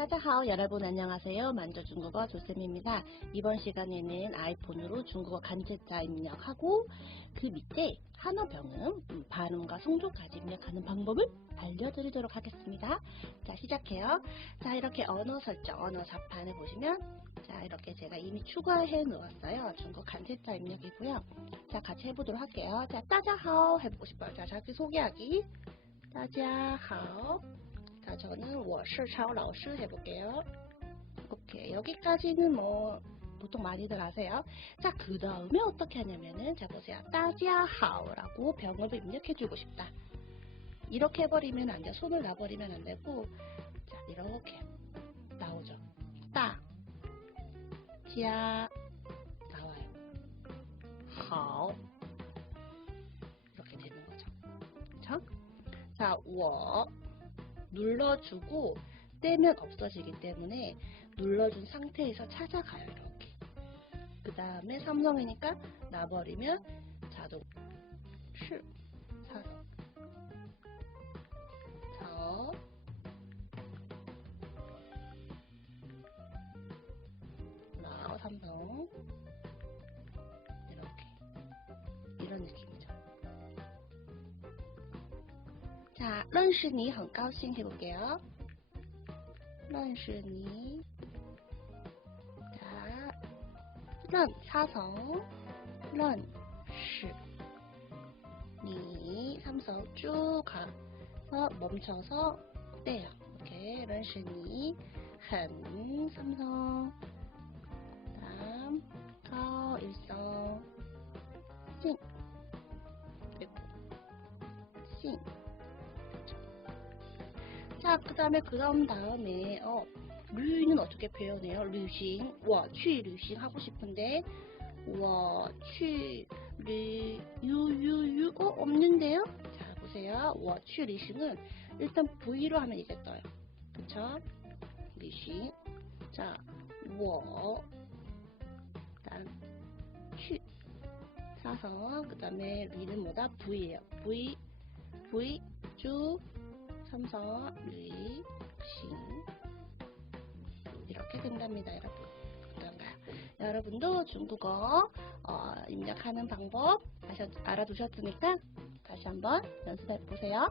따자하오 여러분 안녕하세요. 만저 중국어 조쌤입니다. 이번 시간에는 아이폰으로 중국어 간제자 입력하고 그 밑에 한어병음 음, 발음과 성조까지 입력하는 방법을 알려드리도록 하겠습니다. 자 시작해요. 자 이렇게 언어 설정, 언어 자판을 보시면 자 이렇게 제가 이미 추가해 놓았어요. 중국 간제자 입력이고요. 자 같이 해보도록 할게요. 자 따자하오 해보고 싶어요. 자 자기 소개하기. 따자하오. 자, 저는 我是超老师 해볼게요. 오케이. 여기까지는 뭐, 보통 많이들 아세요. 자, 그 다음에 어떻게 하냐면은, 자, 보세요. 따지하오라고 병을 입력해주고 싶다. 이렇게 해버리면 안 돼요. 손을 놔버리면 안 되고, 자, 이렇게 나오죠. 따, 자, 나와요. 하오. 이렇게 되는 거죠. 그쵸? 자, 我 눌러주고 떼면 없어지기 때문에 눌러준 상태에서 찾아가요 이렇게. 그 다음에 삼성이니까 놔버리면 자동. 실 사성 저. 나 삼성. 이렇게. 이런 느낌 자, 认识你很高兴 해볼게요. 认识你 자, 认 사성 认识你 삼성 쭉 가서 멈춰서 떼요. 오케이, 认识你很 삼성 다음 더 일성 싱 그리고 싱 자, 그 다음에 그다음 다음에 어, 류는 어떻게 표현해요? 류싱, 워취 류싱 하고 싶은데 워취 류, 유, 유, 유, 어, 없는데요? 자, 보세요. 워취 류싱은 일단 V로 하면 이제 떠요. 그쵸? 류싱. 자, 워, 일단 취, 사서 그 다음에 리는 뭐다? V예요. V, V, 쭉. 삼성, 리, 싱 이렇게 된답니다, 여러분. 여러분도 중국어 어, 입력하는 방법 아셨, 알아두셨으니까 다시 한번 연습해 보세요.